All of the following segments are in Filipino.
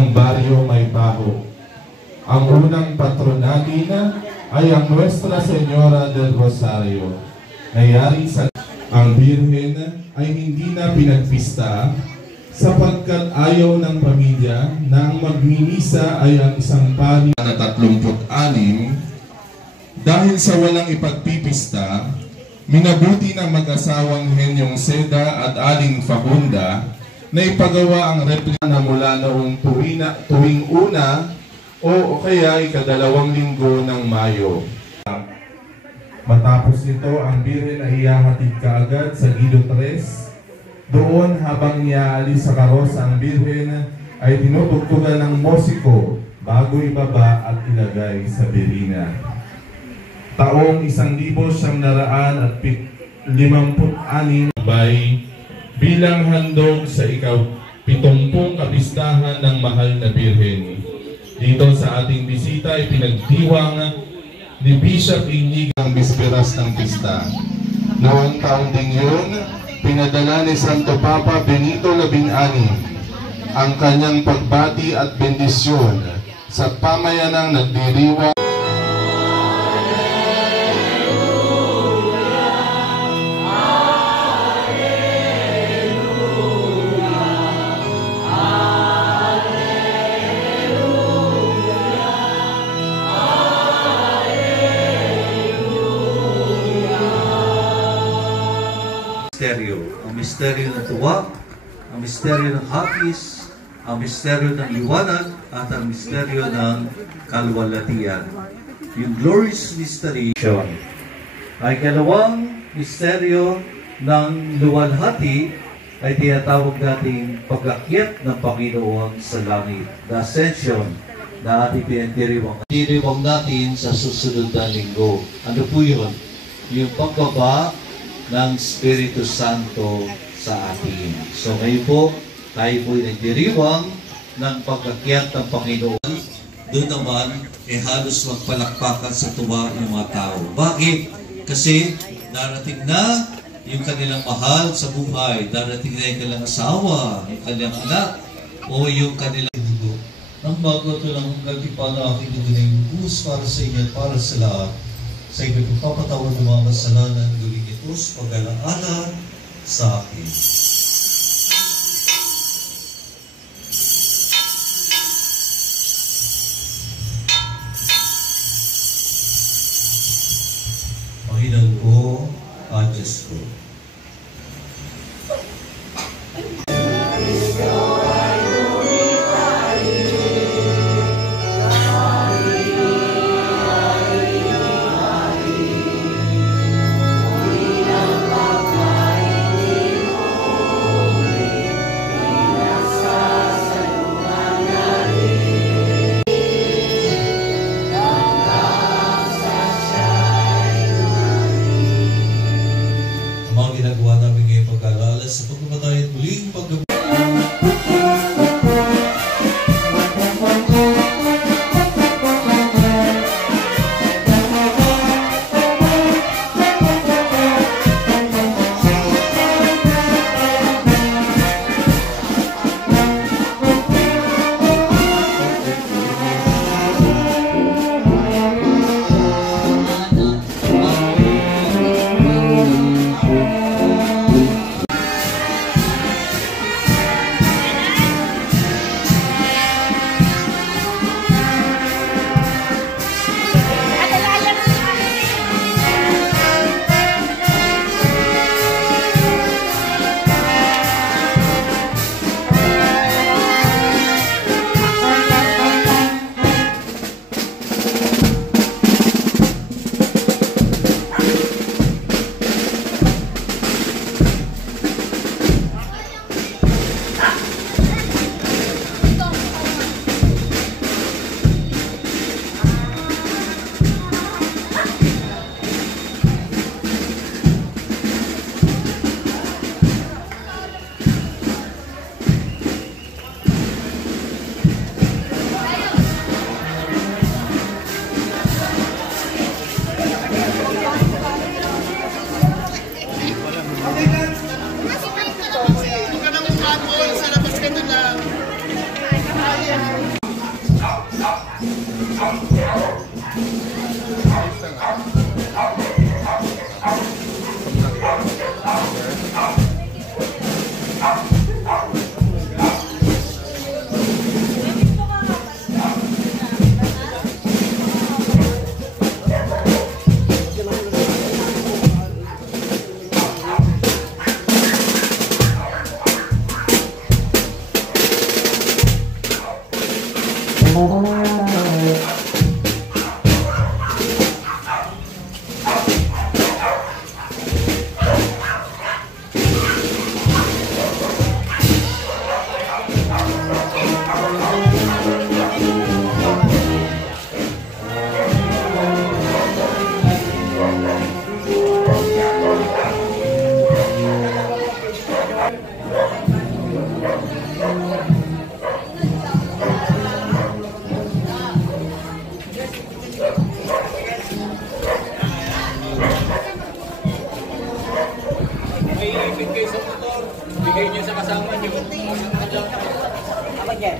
ng baryo May Baho. Ang unang patron natin ay ang Nuestra Señora del Rosario. Nayari sa ang Birhen ay hindi na pinagpista sapagkat ayaw ng pamilya na ang magmimisa ay ang isang pari na 36. Dahil sa walang ipagpipista, minabuti ng mag-asawang Henyong Seda at Aling Facunda na ipagawa ang replika na mula noong tuwing una o kaya ikadalawang linggo ng Mayo. Matapos nito, ang Birhen ay ihahatid kaagad sa Guido 3. Doon, habang iaalis sa karosa ang Birhen, ay tinutugtugan ng musiko bago ibaba at ilagay sa berina. Taong 1956 by bilang handog sa ika-70 kapistahan ng Mahal na Birhen. Dito sa ating bisita ay pinagdiwang ni Bishop Iñigo ang bisperas ng pista. Noong taon ding yun, pinadala ni Santo Papa Benito XVI ang kanyang pagbati at bendisyon sa pamayanang nagdiriwang. Ang misteryo ng tuwa, ang misteryo ng hapis, ang misteryo ng liwanag, at ang misteryo ng kaluwalhatian. Yung glorious mystery ay kalawang misteryo ng luwalhati ay tinatawag nating pag-akyat ng Panginoon sa langit. The Ascension na ating pinagdiriwang. Diriwang natin sa susunod na linggo. Ano po yun? Yung pagbaba ng Espiritu Santo sa atin. So ngayon po, tayo po ay nagdiriwang ng pagkakyat ng Panginoon. Doon naman, halos magpalakpakan sa tuwa ng mga tao. Bakit? Kasi darating na yung kanilang mahal sa buhay. Darating na yung kanilang asawa, yung kanilang anak, o yung kanilang dugo. Nang bago ito lang kung gagipan na aking dugo na yung bus para sa inyo at para sa lahat. Sa iba't pagpapatawad ng mga kasalanan, gawin ito sa pag-alaala sa akin. Panginoon ko at Diyos ko. Bigay niyo sa kasama niyo. Apa niya?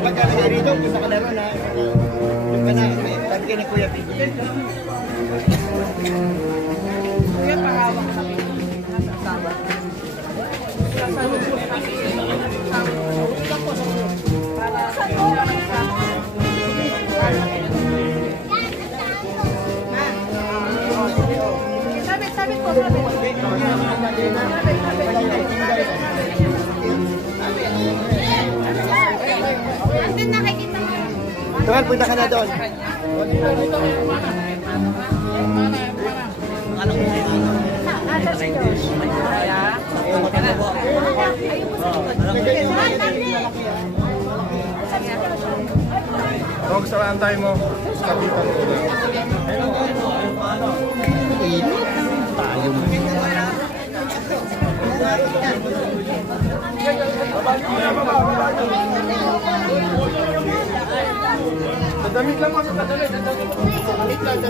Pagkalagay rito, gusto ka naman na yung ka na, sabi ka ni Kuya Pito. Kuya, pahawak kami. Nasa asawa. Sabit ko, sabit. Tuhan, punta ka na doon. Kung gusto ka antay mo, kapitan ko na. Tayo mo. Dadamit lang mo sa dadamit. Dadamit lang.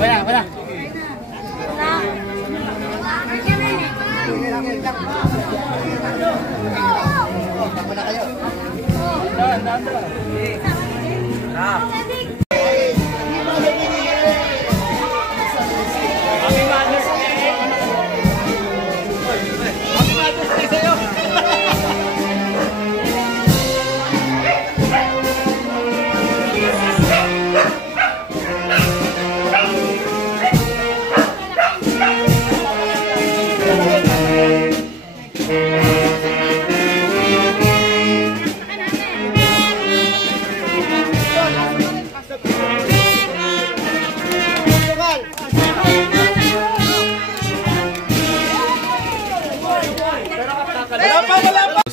Wala.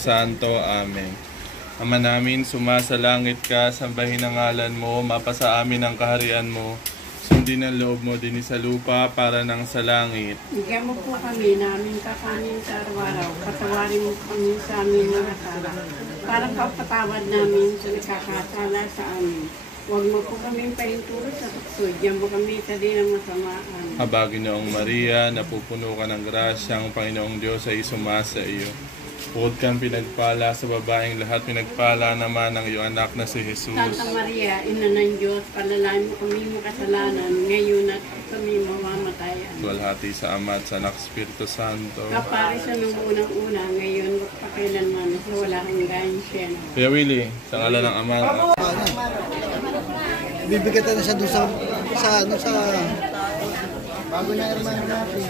Santo, Amen. Ama namin, sumasalangit ka, sambahin ang ngalan mo, mapasa amin ang kaharian mo, sundin ang loob mo din sa lupa para nang sa langit. Bigyan mo po kami namin kakanin sa araw-araw. Patawarin mo kami sa aming mga sala. Parang kapatawad namin sa nakakasala sa amin. Huwag mo po kami pahinturo sa tukso. Diyan mo kami sa di ng masamaan. Aba, Ginoong Maria, napupuno ka ng grasya, ang Panginoong Diyos ay sumasa iyo. Bukod kang pinagpala sa babaeng lahat, pinagpala naman ang iyong anak na si Jesus. Santa Maria, Ina ng Diyos, panalangin mo kami mga kasalanan, ngayon at kami mamamatayan. Walhati sa Ama at sa Anak, Espiritu Santo. Kapari sa nung unang-una, ngayon magpakailanman sa wala hanggan siya. Kuya Willie, sa ngalan ng Ama. Bibigatan na siya doon sa bago na hermano natin.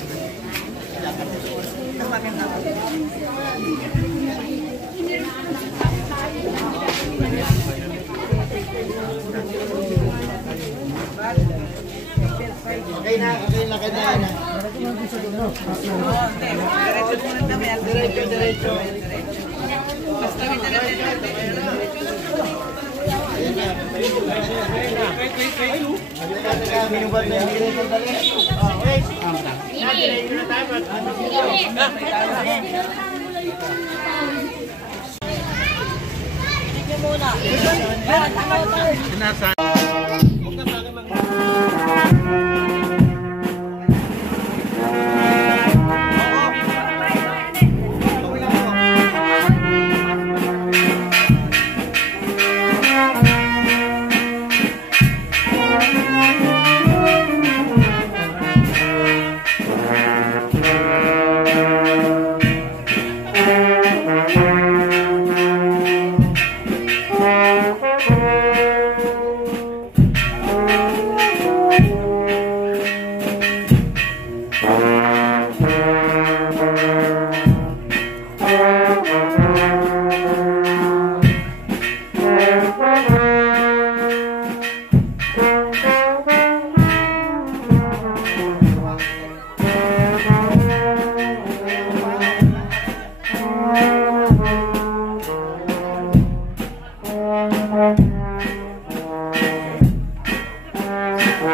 Okay na. Diretso. Basta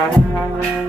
Thank you.